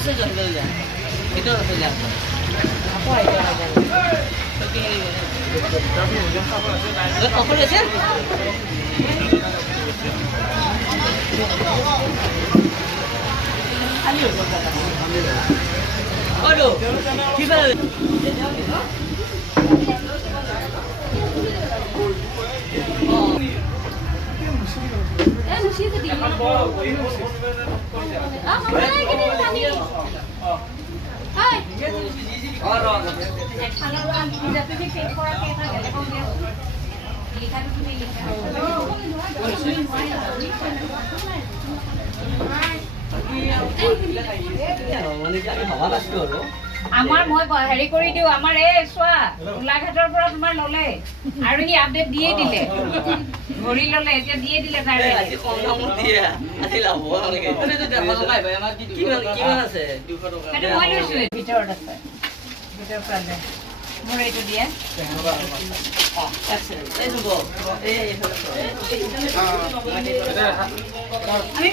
আছে জংগল যা ভিতৰত আছে যা আকৌ আইতা কখন আছে খালি হ'ব ওডো কি ভাল আমাৰ মই হেৰি কৰি দিওঁ আমাৰ এই চোৱা গোলাঘাটৰ পৰা তোমাৰ ললে আৰু সি আপডেট দিয়ে দিলে ঘড়ী ললে এতিয়া দিয়ে দিলে তাৰ কম দামত দিয়ে আজি লাভ হ'ব নালাগে কিমান আছে 200 টকা সেইটো মই লৈছো ভিতৰত আছে ভিতৰৰ পৰা দে মোৰ এইটো দিয়ে এই হ'ব এই আমি